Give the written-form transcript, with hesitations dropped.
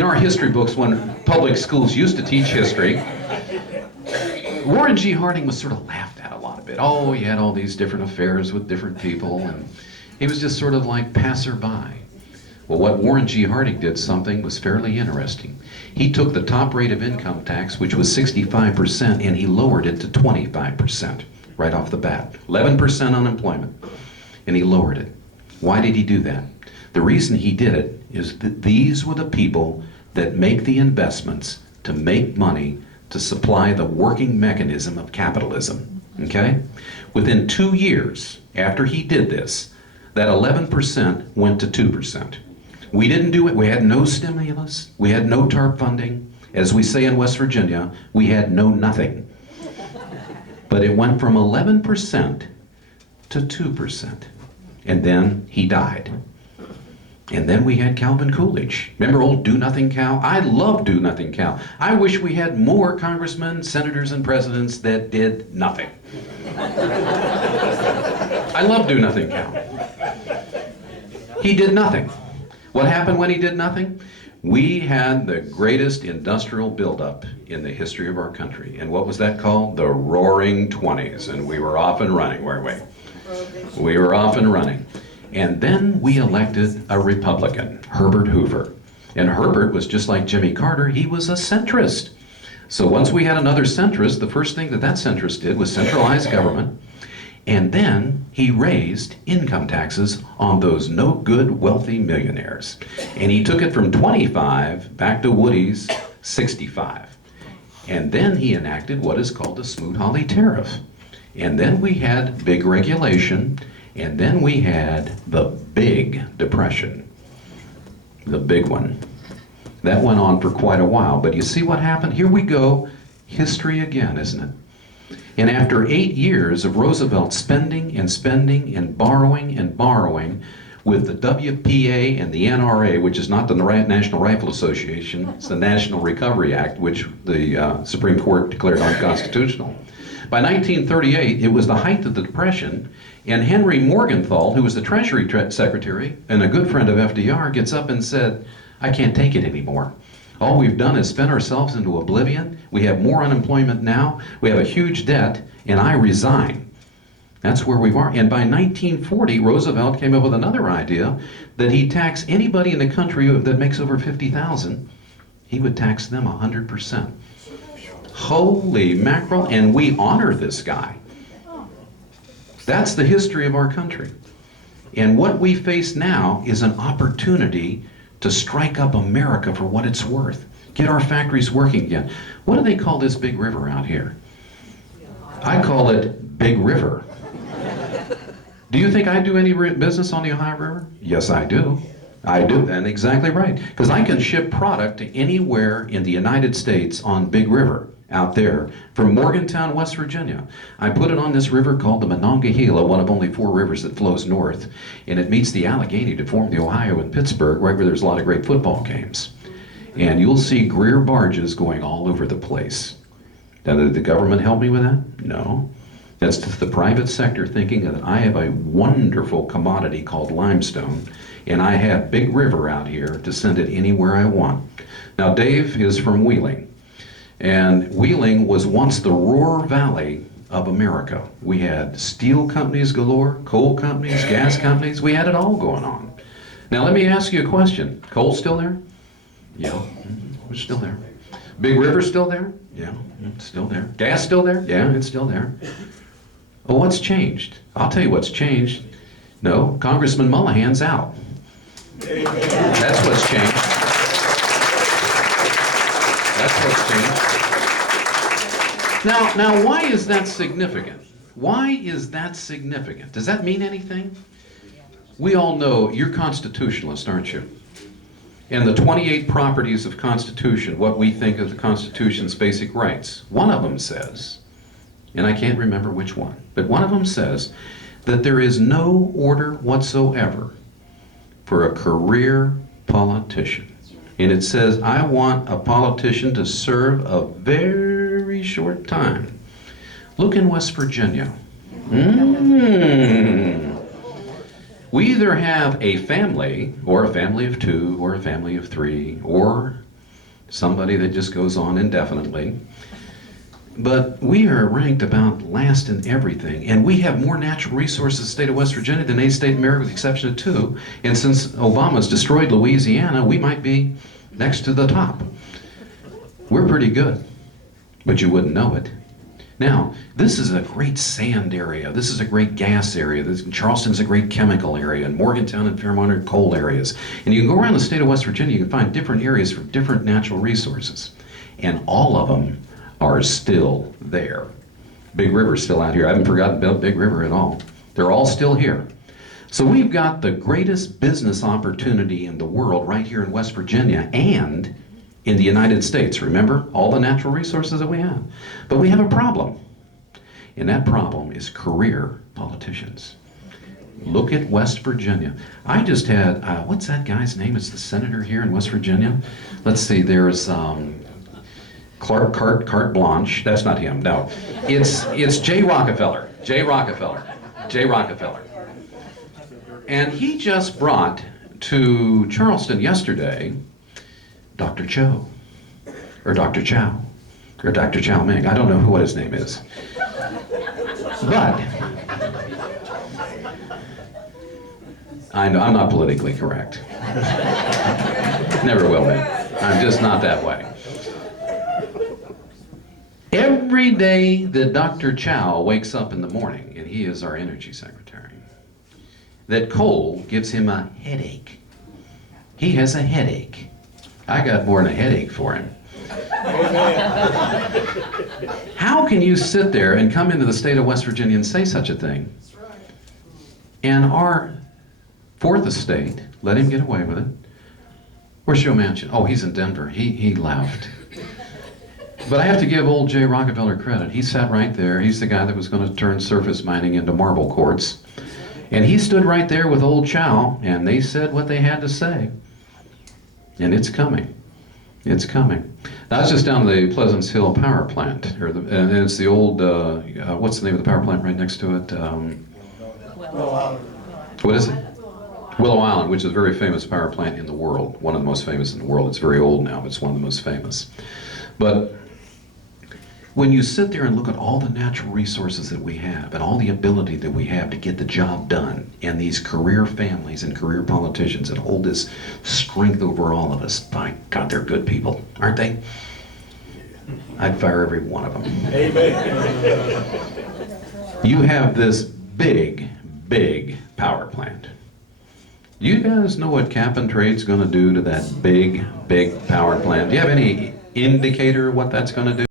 In our history books, when public schools used to teach history, Warren G. Harding was sort of laughed at a lot bit. Oh, he had all these different affairs with different people, and he was just sort of like passerby. Well, what Warren G. Harding did something was fairly interesting. He took the top rate of income tax, which was 65%, and he lowered it to 25% right off the bat. 11% unemployment, and he lowered it. Why did he do that? The reason he did it is that these were the people that make the investments to make money to supply the working mechanism of capitalism, okay? Within 2 years after he did this, that 11% went to 2%. We didn't do it, we had no stimulus, we had no TARP funding. As we say in West Virginia, we had no nothing. But it went from 11% to 2%. And then he died. And then we had Calvin Coolidge. Remember old Do-Nothing Cal? I love Do-Nothing Cal. I wish we had more congressmen, senators, and presidents that did nothing. I love Do-Nothing Cal. He did nothing. What happened when he did nothing? We had the greatest industrial buildup in the history of our country. And what was that called? The Roaring Twenties. And we were off and running, weren't we? We were off and running. And then we elected a Republican, Herbert Hoover. And Herbert was just like Jimmy Carter, he was a centrist. So once we had another centrist, the first thing that centrist did was centralize government. And then he raised income taxes on those no good wealthy millionaires. And he took it from 25 back to Woody's 65. And then he enacted what is called the Smoot-Hawley tariff. And then we had big regulation. And then we had the big depression, the big one. That went on for quite a while, but you see what happened? Here we go, history again, isn't it? And after 8 years of Roosevelt spending and spending and borrowing with the WPA and the NRA, which is not the National Rifle Association, it's the National Recovery Act, which the Supreme Court declared unconstitutional. By 1938, it was the height of the Depression, and Henry Morgenthau, who was the Treasury Secretary and a good friend of FDR, gets up and said, I can't take it anymore. All we've done is spent ourselves into oblivion. We have more unemployment now. We have a huge debt, and I resign. That's where we are. And by 1940, Roosevelt came up with another idea that he'd tax anybody in the country that makes over 50,000. He would tax them 100%. Holy mackerel, and we honor this guy. That's the history of our country. And what we face now is an opportunity to strike up America for what it's worth. Get our factories working again. What do they call this big river out here? I call it Big River. Do you think I do any business on the Ohio River? Yes, I do. I do, and exactly right. Because I can ship product to anywhere in the United States on Big River. Out there from Morgantown, West Virginia. I put it on this river called the Monongahela, one of only 4 rivers that flows north, and it meets the Allegheny to form the Ohio and Pittsburgh, right where there's a lot of great football games. And you'll see Greer barges going all over the place. Now, did the government help me with that? No. That's just the private sector thinking that I have a wonderful commodity called limestone, and I have Big River out here to send it anywhere I want. Now, Dave is from Wheeling. And Wheeling was once the Ruhr Valley of America. We had steel companies galore, coal companies, gas companies. We had it all going on. Now let me ask you a question. Coal still there? Yeah, it's still there. Big River still there? Yeah, it's still there. Gas still there? Yeah, it's still there. Well, what's changed? I'll tell you what's changed. No, Congressman Mullihan's out. That's what's changed. That's what's changed. Now, why is that significant? Why is that significant? Does that mean anything? We all know you're constitutionalists, aren't you? And the 28 properties of Constitution, what we think of the Constitution's basic rights, one of them says, and I can't remember which one, but one of them says that there is no order whatsoever for a career politician. And it says, I want a politician to serve a very short time. Look in West Virginia. We either have a family, or a family of 2, or a family of 3, or somebody that just goes on indefinitely. But we are ranked about last in everything, and we have more natural resources in the state of West Virginia than any state in America with the exception of two. And since Obama's destroyed Louisiana, we might be next to the top. We're pretty good, but you wouldn't know it. Now, this is a great sand area. This is a great gas area. Charleston's a great chemical area, and Morgantown and Fairmont are coal areas. And you can go around the state of West Virginia, you can find different areas for different natural resources. And all of them are still there. Big River's still out here. I haven't forgotten about Big River at all. They're all still here. So we've got the greatest business opportunity in the world right here in West Virginia and in the United States. Remember all the natural resources that we have. But we have a problem. And that problem is career politicians. Look at West Virginia. I just had, what's that guy's name? It's the senator here in West Virginia. Let's see, there's Carte Blanche. That's not him, no. It's Jay Rockefeller. Jay Rockefeller. Jay Rockefeller. And he just brought to Charleston yesterday Dr. Cho, or Dr. Chow, or Dr. Chow Ming. I don't know what his name is. But I know I'm not politically correct. Never will be. I'm just not that way. Every day that Dr. Chow wakes up in the morning, and he is our energy secretary, that coal gives him a headache. He has a headache. I got more than a headache for him. How can you sit there and come into the state of West Virginia and say such a thing? And our fourth estate let him get away with it. Where's Joe Manchin? Oh, he's in Denver. He left. But I have to give old Jay Rockefeller credit. He sat right there. He's the guy that was going to turn surface mining into marble quartz. And he stood right there with old Chow, and they said what they had to say. And it's coming. It's coming. That's just down the Pleasants Hill power plant, and it's the old, what's the name of the power plant right next to it? What is it? Willow Island, which is a very famous power plant in the world. One of the most famous in the world. It's very old now, but it's one of the most famous. But when you sit there and look at all the natural resources that we have and all the ability that we have to get the job done, and these career families and career politicians that hold this strength over all of us, by God, they're good people, aren't they? I'd fire every one of them. Amen. You have this big, big power plant. Do you guys know what cap and trade's going to do to that big, big power plant? Do you have any indicator of what that's going to do?